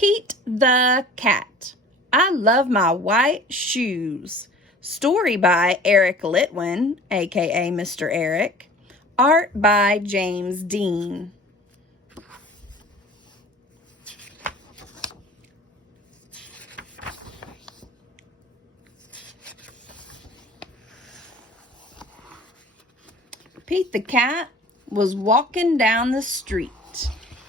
Pete the Cat. I love my white shoes. Story by Eric Litwin, aka Mr. Eric. Art by James Dean. Pete the Cat was walking down the street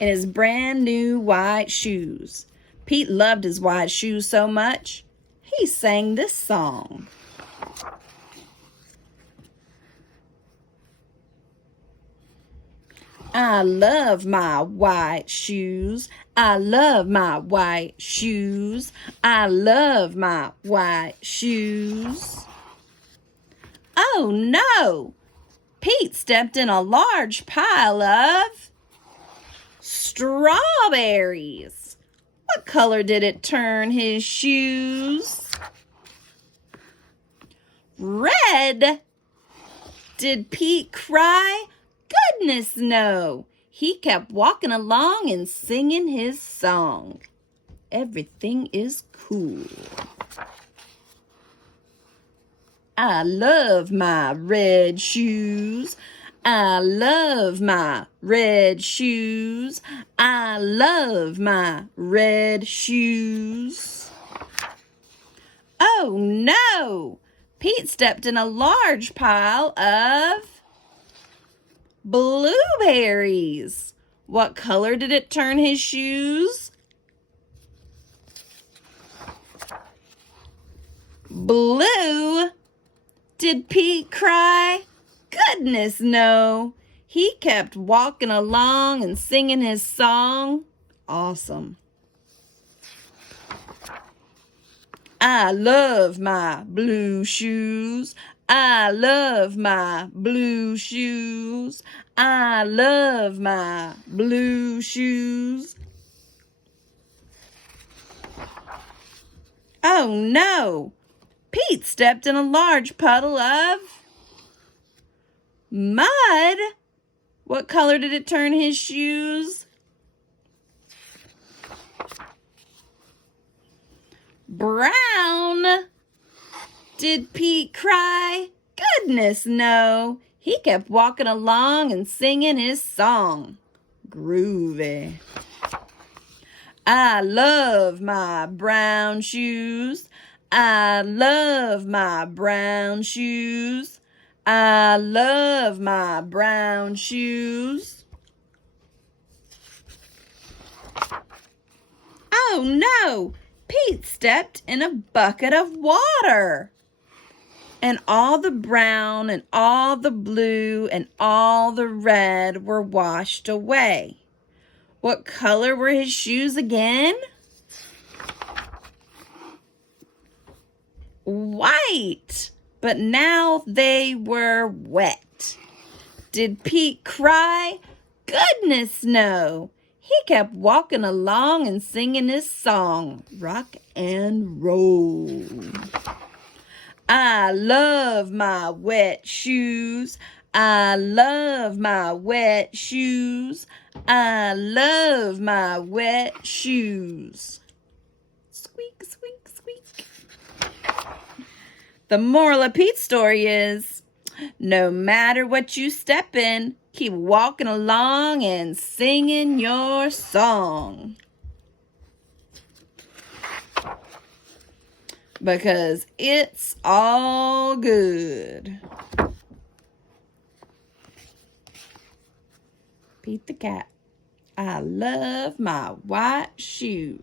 in his brand new white shoes. Pete loved his white shoes so much, he sang this song. I love my white shoes. I love my white shoes. I love my white shoes. Oh no! Pete stepped in a large pile of strawberries. What color did it turn his shoes? Red. Did Pete cry? Goodness no. He kept walking along and singing his song. Everything is cool. I love my red shoes. I love my red shoes. I love my red shoes. Oh no! Pete stepped in a large pile of blueberries. What color did it turn his shoes? Blue. Did Pete cry? Goodness no. He kept walking along and singing his song. Awesome. I love my blue shoes. I love my blue shoes. I love my blue shoes. Oh no! Pete stepped in a large puddle of mud. What color did it turn his shoes? Brown. Did Pete cry? Goodness no. He kept walking along and singing his song. Groovy. I love my brown shoes. I love my brown shoes. I love my brown shoes. Oh no! Pete stepped in a bucket of water. And all the brown and all the blue and all the red were washed away. What color were his shoes again? White, but now they were wet. Did Pete cry? Goodness no. He kept walking along and singing his song, rock and roll. I love my wet shoes. I love my wet shoes. I love my wet shoes. Squeak, squeak, squeak. The moral of Pete's story is, no matter what you step in, keep walking along and singing your song. Because it's all good. Pete the Cat. I love my white shoes.